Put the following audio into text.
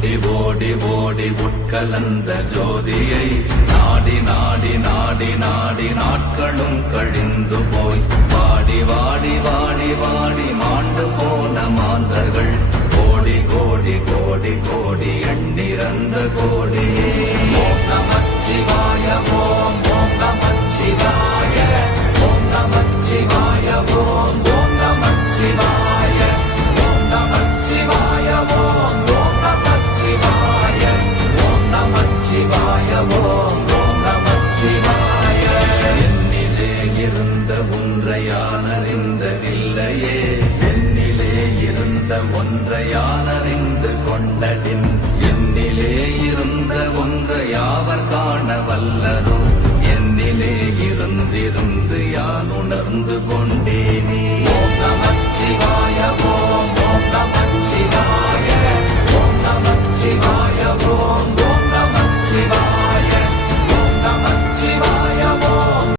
ஓடி ஓடி ஓடி உட்கலந்த ஜோதியை நாடி நாடி நாடி நாடி நாட்களும் கழிந்து போய் வாடி வாடி வாடி வாடி மாண்டு போன மாந்தர்கள் கோடி கோடி கோடி கோடி எண்ணிறந்த கோடி. ஓம் நமச்சிவாய ஓம் ஓம் நமச்சிவாய ஓம் நமச்சிவாய ஓம் ஓம் நமச்சிவாய ஓம் நமச்சிவாய ஓம் ஓம் நமச்சிவாய ஓம் நமச்சிவாய ஓம் ஓம் நமச்சிவாய. என்னிலே இருந்த ஒன்றை யான் அறிந்ததில்லையே, என்னிலே இருந்த ஒன்றை யான் அறிந்து கொண்டடின், என்னிலே இருந்த ஒன்றை யாவர் காண வல்லரோ, என்னிலே இருந்திருந்து யான் உணர்ந்து கொண்டேனே. ஓம் நம